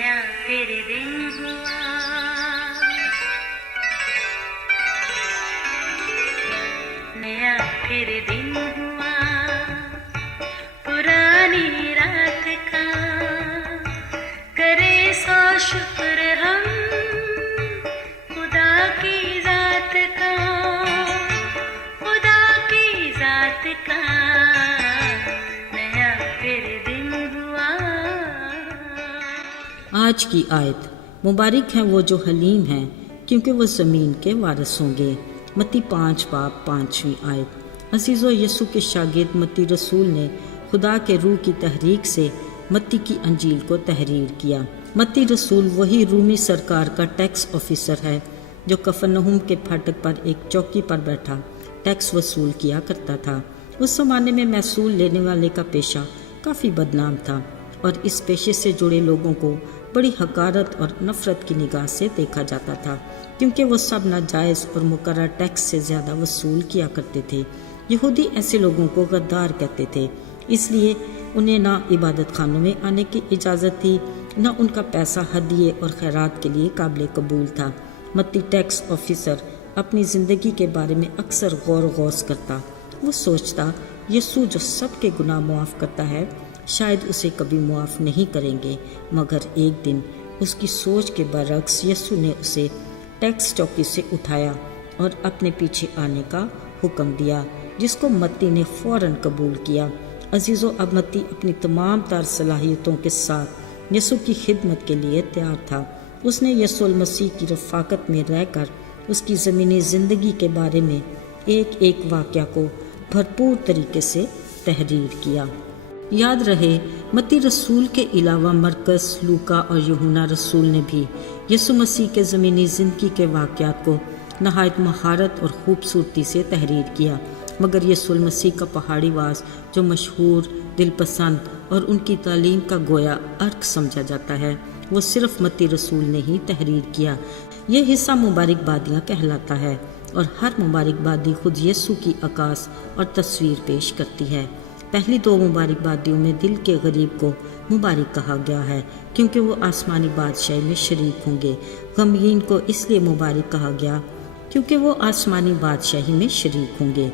नया फिर दिन हुआ, नया फिर दिन हुआ, पुरानी रात का करे सो शुक्र हम खुदा की जात का, खुदा की जात का नया फिर दिन हुआ। आज की आयत, मुबारक हैं वो जो हलीम हैं क्योंकि वो ज़मीन के वारिस होंगे। मत्ती 5 बाब 5वीं आयत। अज़ीज़ो, यसू के शागिर्द मत्ती रसूल ने खुदा के रूह की तहरीक से मत्ती की अंजील को तहरीर किया। मत्ती रसूल वही रूमी सरकार का टैक्स ऑफिसर है जो कफरनहूम के फाटक पर एक चौकी पर बैठा टैक्स वसूल किया करता था। उस ज़माने में महसूल लेने वाले का पेशा काफ़ी बदनाम था और इस पेशे से जुड़े लोगों को बड़ी हकारत और नफ़रत की निगाह से देखा जाता था, क्योंकि वो सब नाजायज़ और मुकर्रर टैक्स से ज़्यादा वसूल किया करते थे। यहूदी ऐसे लोगों को गद्दार कहते थे, इसलिए उन्हें ना इबादत खानों में आने की इजाज़त थी, ना उनका पैसा हदिये और खैरात के लिए काबिल कबूल था। मत्ती टैक्स ऑफिसर अपनी ज़िंदगी के बारे में अक्सर गौर गौस करता। वो सोचता, यीशु जो सबके गुनाह मुआफ़ करता है शायद उसे कभी मुआफ़ नहीं करेंगे। मगर एक दिन उसकी सोच के बरक्स यीशु ने उसे टैक्स चौकी से उठाया और अपने पीछे आने का हुक्म दिया, जिसको मत्ती ने फ़ौरन कबूल किया। अजीज़ो, अब मत्ती अपनी तमाम तार सलाहियतों के साथ यीशु की खिदमत के लिए तैयार था। उसने यीशु मसीह की रफ़ाकत में रहकर उसकी ज़मीनी ज़िंदगी के बारे में एक एक वाक़या को भरपूर तरीके से तहरीर किया। याद रहे, मत्ती रसूल के अलावा मरकस, लूका और यूहन्ना रसूल ने भी यीशु मसीह के ज़मीनी ज़िंदगी के वाक़यात को नहायत महारत और ख़ूबसूरती से तहरीर किया। मगर यीशु मसीह का पहाड़ी वास जो मशहूर, दिलपसंद और उनकी तालीम का गोया अर्क समझा जाता है, वो सिर्फ मत्ती रसूल ने ही तहरीर किया। ये हिस्सा मुबारकबादियाँ कहलाता है और हर मुबारकबादी खुद यीशु की अक्कास और तस्वीर पेश करती है। पहली दो मुबारकबादियों में दिल के गरीब को मुबारक कहा गया है क्योंकि वो आसमानी बादशाही में शरीक होंगे। गमगीन को इसलिए मुबारक कहा गया क्योंकि वो आसमानी बादशाही में शरीक होंगे।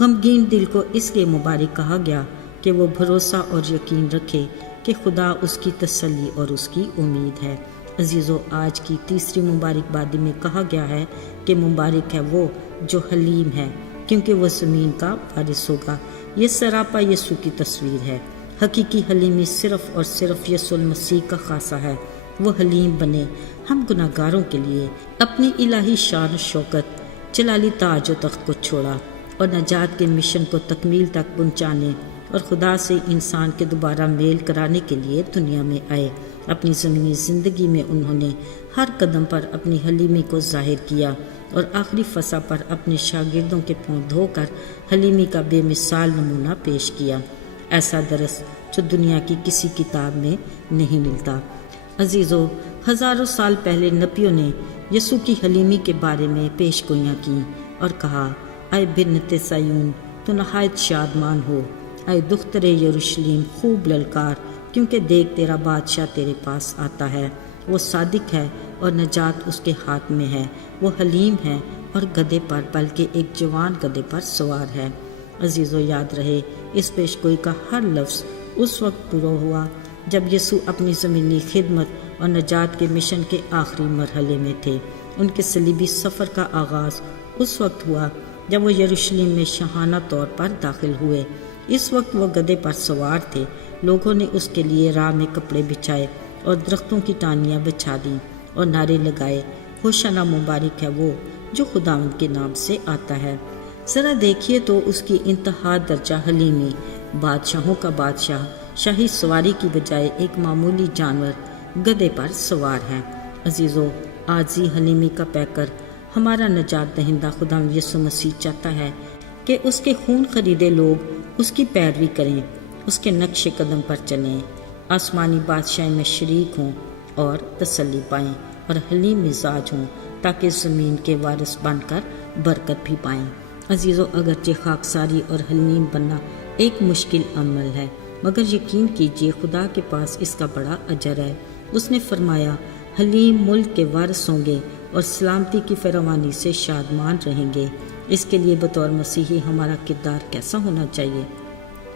गमगीन दिल को इसलिए मुबारक कहा गया कि वो भरोसा और यकीन रखे कि खुदा उसकी तसल्ली और उसकी उम्मीद है। अजीज़ो, आज की तीसरी मुबारकबादी में कहा गया है कि मुबारक है वो जो हलीम है क्योंकि वो ज़मीन का वारिस होगा। ये सरापा यीशु की तस्वीर है। हकीकी हलीमी सिर्फ़ और सिर्फ यीशु मसीह का खासा है। वो हलीम बने हम गुनाहगारों के लिए अपनी इलाही शान शौकत, जलाली ताज और तख्त को छोड़ा और नजात के मिशन को तकमील तक पहुँचाने और खुदा से इंसान के दोबारा मेल कराने के लिए दुनिया में आए। अपनी ज़मीनी ज़िंदगी में उन्होंने हर कदम पर अपनी हलीमी को ज़ाहिर किया और आखिरी फसा पर अपने शागिर्दों के पाँव धोकर हलीमी का बेमिसाल नमूना पेश किया। ऐसा दरस जो दुनिया की किसी किताब में नहीं मिलता। अजीज़ो, हज़ारों साल पहले नबियों ने यीशु की हलीमी के बारे में पेशगोइयाँ की और कहा, आए बिन्नते सयून, तो नहायत शादमान हो। आए दुख्तरे यरूशलेम, खूब ललकार, क्योंकि देख तेरा बादशाह तेरे पास आता है। वो सादिक है और नजात उसके हाथ में है। वो हलीम है और गधे पर, बल्कि एक जवान गधे पर सवार है। अजीज़ो, याद रहे, इस पेशगोई का हर लफ्ज़ उस वक्त पूरा हुआ जब यीशु अपनी ज़मीनी खिदमत और नजात के मिशन के आखिरी मरहले में थे। उनके सलीबी सफ़र का आगाज़ उस वक्त हुआ जब वो यरूशलेम में शाहाना तौर पर दाखिल हुए। इस वक्त वो गधे पर सवार थे। लोगों ने उसके लिए राह में कपड़े बिछाए और दरख्तों की टाहनियाँ बिछा दी और नारे लगाए, होशाना, मुबारक है वो जो खुदावंद के नाम से आता है। ज़रा देखिए तो उसकी इंतहा दर्जा हलीमी, बादशाहों का बादशाह शाही सवारी की बजाय एक मामूली जानवर गधे पर सवार है। अजीज़ो, आजी हलीमी का पैकर हमारा नजात दहिंदा खुदावंद यीशु मसीह चाहता है कि उसके खून खरीदे लोग उसकी पैरवी करें, उसके नक्शे कदम पर चलें, आसमानी बादशाही में शरीक हों और तसल्ली पाएं और हलीम मिजाज हों ताकि ज़मीन के वारिस बनकर बरकत भी पाएं। अजीज़ों, अगरचे खाकसारी और हलीम बनना एक मुश्किल अमल है, मगर यकीन कीजिए खुदा के पास इसका बड़ा अजर है। اس نے فرمایا حلیم ملک کے وارث ہوں گے اور سلامتی کی فراوانی سے شادمان رہیں گے۔ اس کے لیے بطور مسیحی ہمارا کردار کیسا ہونا چاہیے؟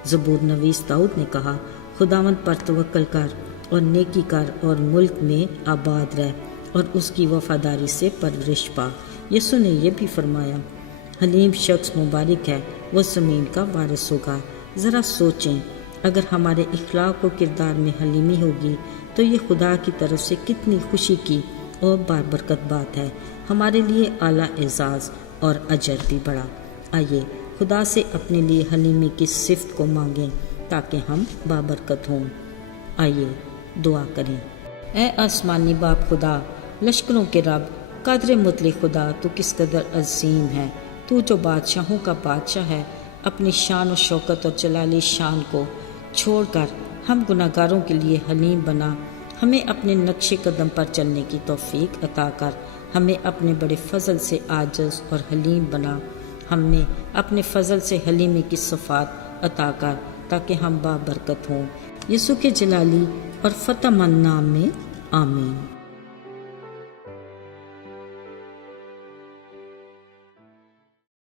زبور نویس داؤد نے کہا، خداوند پر توکل کر اور نیکی کر اور ملک میں آباد رہ اور اس کی وفاداری سے پرورش پا۔ یسوع نے یہ بھی فرمایا، حلیم شخص مبارک ہے، وہ زمین کا وارث ہوگا۔ ذرا سوچیں، اگر ہمارے اخلاق و کردار میں حلیمی ہوگی تو یہ خدا کی طرف سے کتنی خوشی کی اور بابرکت بات ہے، ہمارے لیے اعلیٰ اعزاز اور اجر بھی بڑا۔ آئیے خدا سے اپنے لیے حلیمی کی صفت کو مانگیں تاکہ ہم بابرکت ہوں۔ آئیے دعا کریں۔ اے آسمانی باپ خدا، لشکروں کے رب، قادر مطلق خدا، تو کس قدر عظیم ہے۔ تو جو بادشاہوں کا بادشاہ ہے، اپنی شان و شوکت اور جلالی شان کو چھوڑ کر ہم گناہ گاروں کے لیے حلیم بنا۔ ہمیں اپنے نقش قدم پر چلنے کی توفیق عطا کر، ہمیں اپنے بڑے فضل سے عاجز اور حلیم بنا۔ ہمیں اپنے فضل سے حلیمی کی صفات عطا کر تاکہ ہم بابرکت ہوں۔ یسوع کے جلالی اور فتح مند نام میں آمین۔